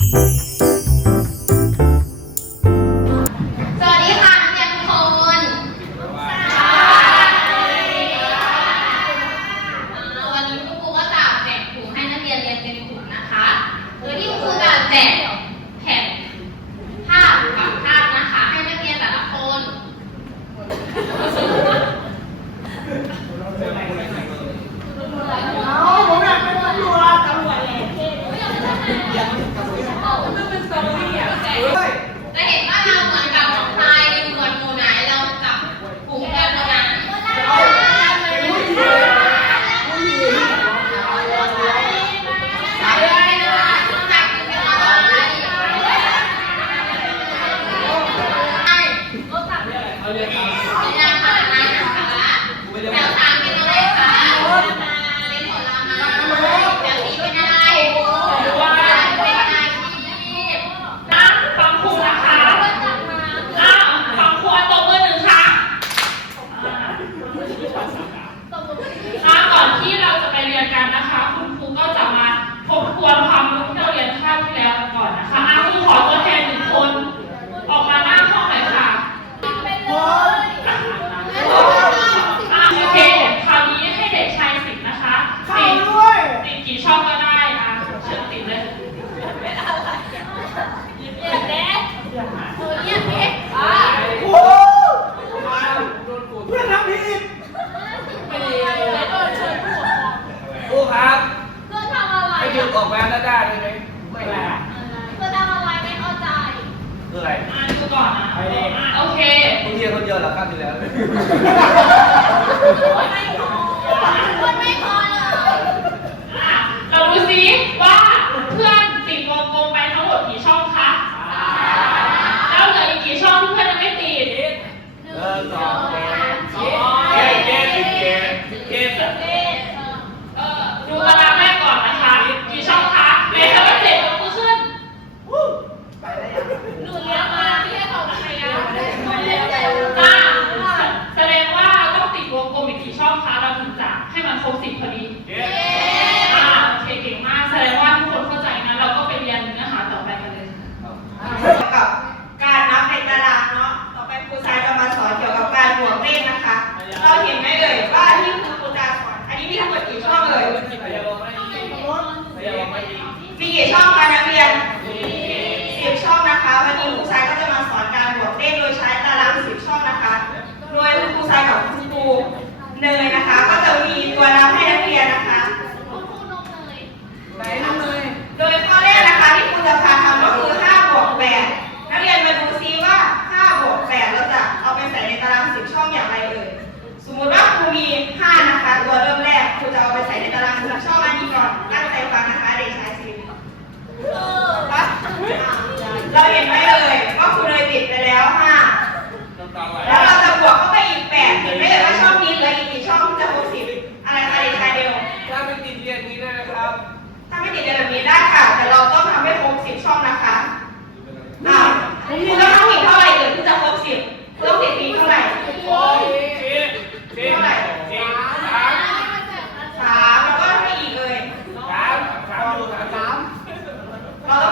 you.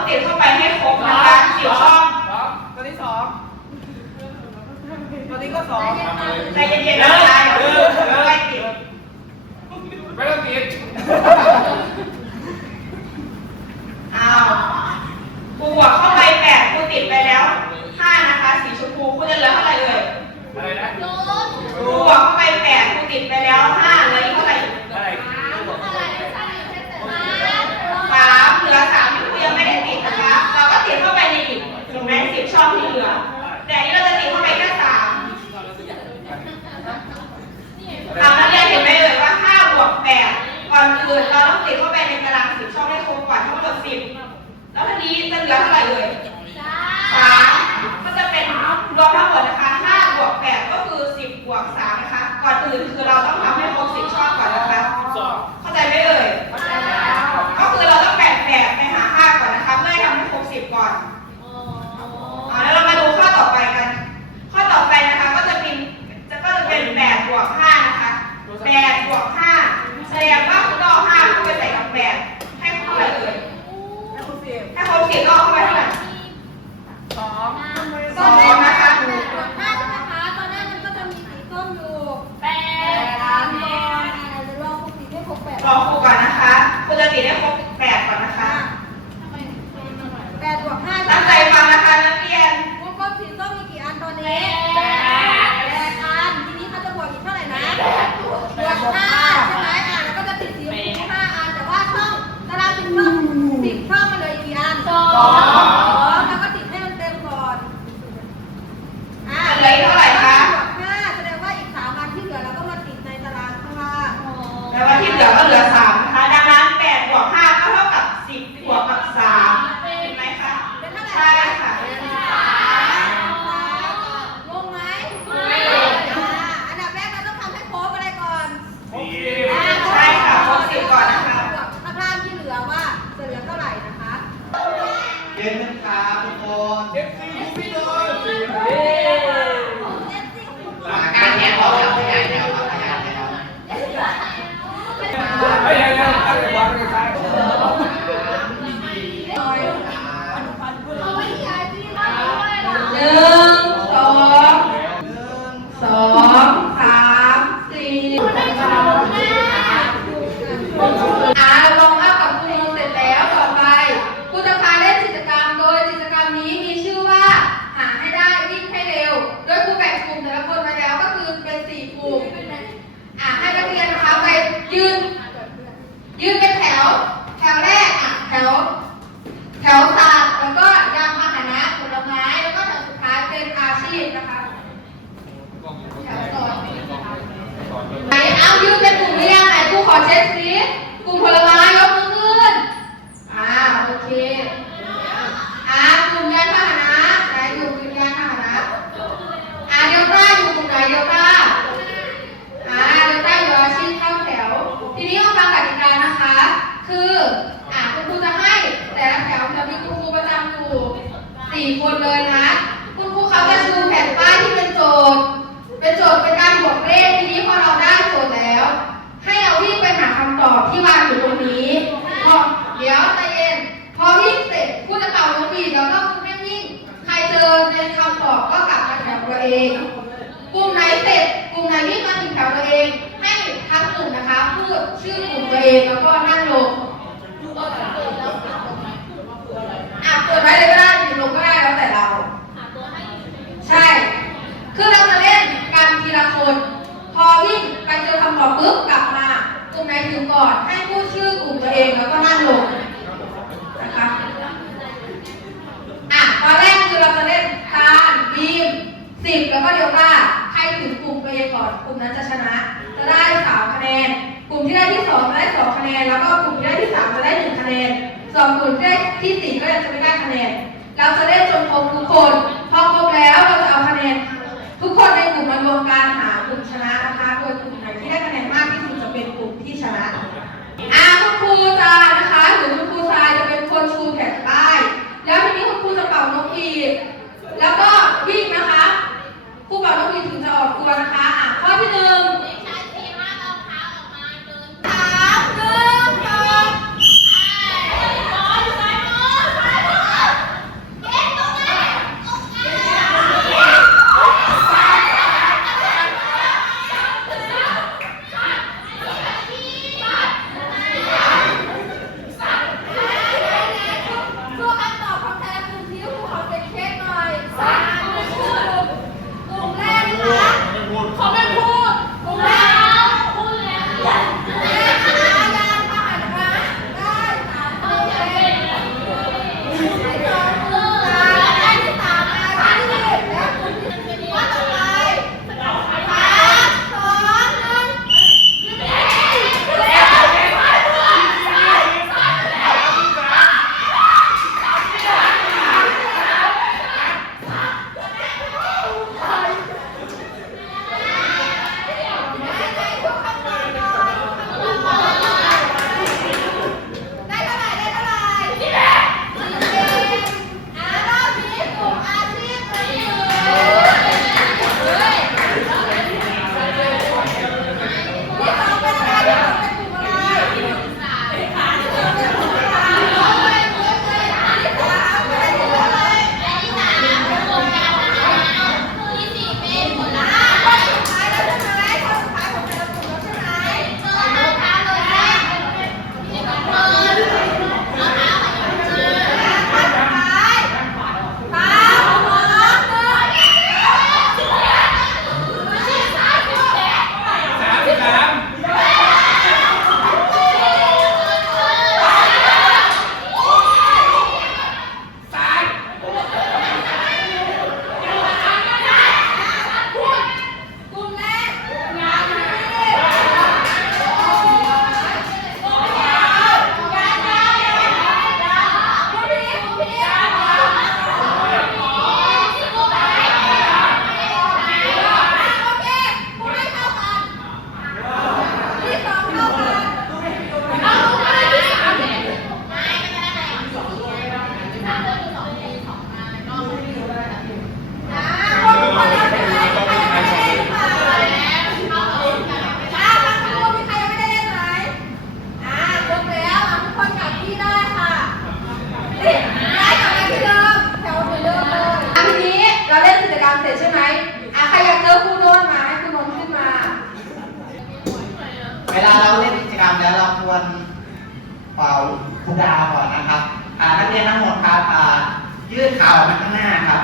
ต้องติดเข้าไปให้ครบนะคะสิบช่องตัวที่สองตัวนี้ก็สองใจเย็นๆนะคะเดี๋ยวไม่ติดไม่ติดอ้าวกูบวกเข้าไปแปดกูติดไปแล้วห้านะคะสีชมพูกูจะเหลือเท่าไหร่เลยอะไรนะกูบวกเข้าไปแปดกูติดไปแล้วห้า blanca olha, olha, ตัวเอง กลุ่มไหนเสร็จ กลุ่มไหนวิ่งมาถึงแถวตัวเอง ให้ทั้งกลุ่มนะคะพูดชื่อกลุ่มตัวเองแล้วก็นั่งลงอะเปิดไว้เลยก็ได้หยิบลงก็ได้แล้วแต่เรา ใช่ คือเราจะเล่นกันทีละคน พอวิ่งไปเจอคำตอบปุ๊บกลับมากลุ่มไหนถึงก่อนให้พูดชื่อกลุ่มตัวเองแล้วก็นั่งลง ส่วนกลุ่มที่ที่ติดก็จะไม่ได้คะแนน เราจะได้จนครบทุกคน พอครบแล้วเราจะเอาคะแนน ทุกคนในกลุ่มมารวมการหากลุ่มชนะนะคะ โดยกลุ่มไหนที่ได้คะแนนมากที่สุดจะเป็นกลุ่มที่ชนะอ่าคุณครูจานะคะหรือคุณครูชายจะเป็นคนชูแขนป้าย แล้วทีนี้คุณครูจะเป่านกอีกแล้วก็ เป่าคุดาก่อนนะครับอ่านักเรียนทั้งหมดครับอ่ายืดเข่ามาข้างหน้าครับ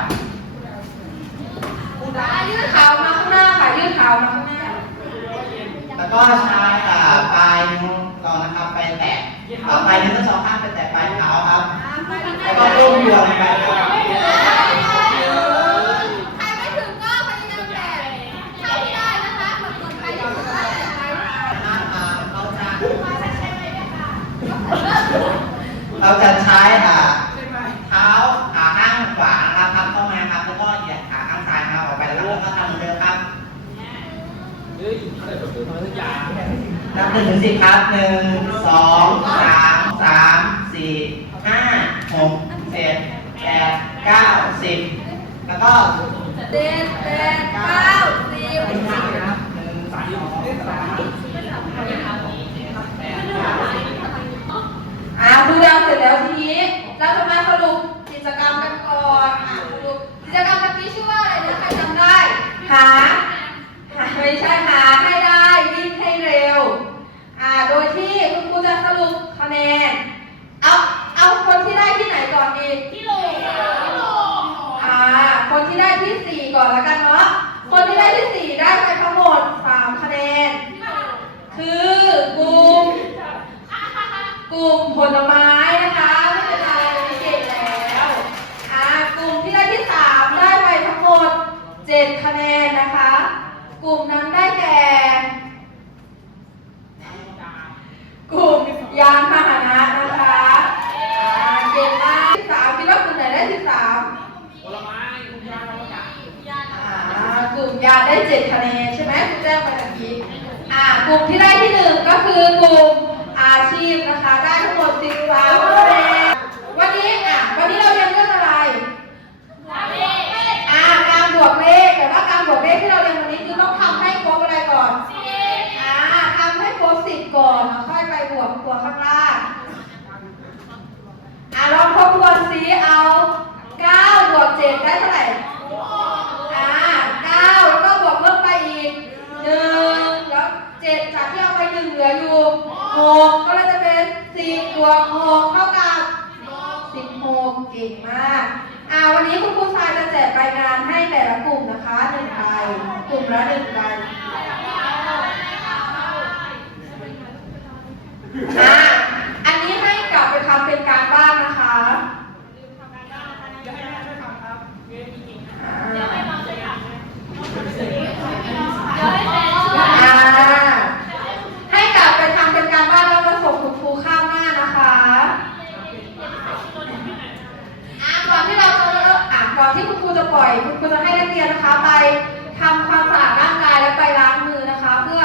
อ่ายืดเท้ามาข้างหน้าค่ะยืดเท้ามาข้างหน้า แล้วก็ใช้อ่าปลายนิ้วเรานะครับไปแตะเอาปลายนิ้วทั้งสองข้างไปแตะปลายเท้าครับ แล้วก็ก้มหัวลงไปครับ ใครไม่ถึงก็พยายามแตะเท่าที่ได้นะคะกดกดไปที่สุดได้เลยนะคะ อ่าเราจะเราจะใช้อ่าเท้าขาข้างขวานะครับพับเข้ามาครับ แล้วก็เหยียดขาข้างซ้ายนะครับออกไปแล้วก็ทำเหมือนเดิมครับ เฮ้ยอะไรแบบนี้มันยา นับหนึ่งถึงสิบครับหนึ่งสองสามสามสี่ห้าหกเจ็ดแปดเก้าสิบ แล้วก็เจ็ดแปดเก้าสิบหนึ่งสามสามอ่าครูดาวเสร็จแล้วทีนี้เราจะมาสรุปกิจกรรมกันก่อนอ่าสรุปกิจกรรมกันนี้ชื่อว่าอะไรนะใครจำได้ หา หาไม่ใช่หาให้ได้วิ่งให้เร็ว อ่า โดยที่คุณครูจะสรุปคะแนน เอา เอาคนที่ได้ที่ไหนก่อนดีที่โหลที่โหลอ่า คนที่ได้ที่สี่ก่อนแล้วกันเนาะ คนที่ได้ที่สี่ได้ไปทั้งหมดสามคะแนน คือกลุ่ม กลุ่มผลไม้นะคะไม่เป็นไรไม่เก่งแล้วอ่ากลุ่มที่ได้ที่สามได้ไปทั้งหมดเจ็ดคะแนนนะคะ กลุ่มนั้นได้แก่ กลุ่มยานพาหนะนะคะอ่าเก่งมากที่สามคิดว่ากลุ่มไหนได้ที่สาม ผลไม้คุณยาเราอยาก อ่ากลุ่มยานได้เจ็ดคะแนนใช่ไหมคุณแจ้งไปเมื่อกี้อ่ากลุ่มที่ได้ที่หนึ่งก็คือกลุ่มอาชีพนะคะ ได้ทั้งหมดสิบสามคะแนนวันนี้อะวันนี้เราเรียนเรื่องอะไร อ่าการบวกเลขแต่ว่าการบวกเลขที่เราเรียนวันนี้คือต้องทำให้ครบอะไรก่อนอ่าทำให้ครบสิบก่อนแล้วค่ อยไปบวกตัวข้างล่างอ่าลองทบทวนซิเอาเก้าบวกเจ็ดได้เท่าไหร่อ่าเก้าแล้วก็บวกเพิ่มไปอีกหนึ่งแล้วเจ็ดจากที่เอาไปหนึ่งเหลืออยู่หกก็เลยจะเป็นสิบวกหกเท่ากับสิบหกเก่งมากอ่าวันนี้คุณครูทรายจะแจกใบงานให้แต่ละกลุ่มนะคะหนึ่งใบกลุ่มละหนึ่งใบ อ่าอันนี้ให้กลับไปทำเป็นการบ้านนะคะอ่าอ่าให้กลับไปทำเป็นการบ้านแล้วมาส่งคุณครูข้างหน้านะคะ อะก่อนที่เราจะเริ่มอะก่อนที่คุณครูจะปล่อย คุณครูจะให้นักเรียนนะคะ ไปทำความสะอาดร่างกายและไปล้างมือนะคะ เพื่อ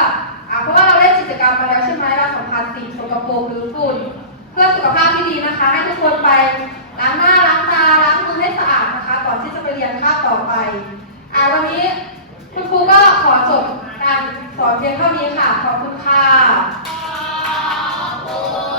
อะเพราะว่าเราเล่นกิจกรรมมาแล้วใช่ไหมเราสัมผั สิ่งสกปรกหรือฝุ่นเพื่อสุขภาพที่ดีนะคะ ให้ทุกคนไปล้างหน้าล้างตาล้างมือให้สะอาดนะคะ ก่อนที่จะไปเรียนคาบต่อไปอ่าวันนี้คุณครูก็ขอจบการสอนเพียงเท่านี้ค่ะ ขอบคุณค่ะขอ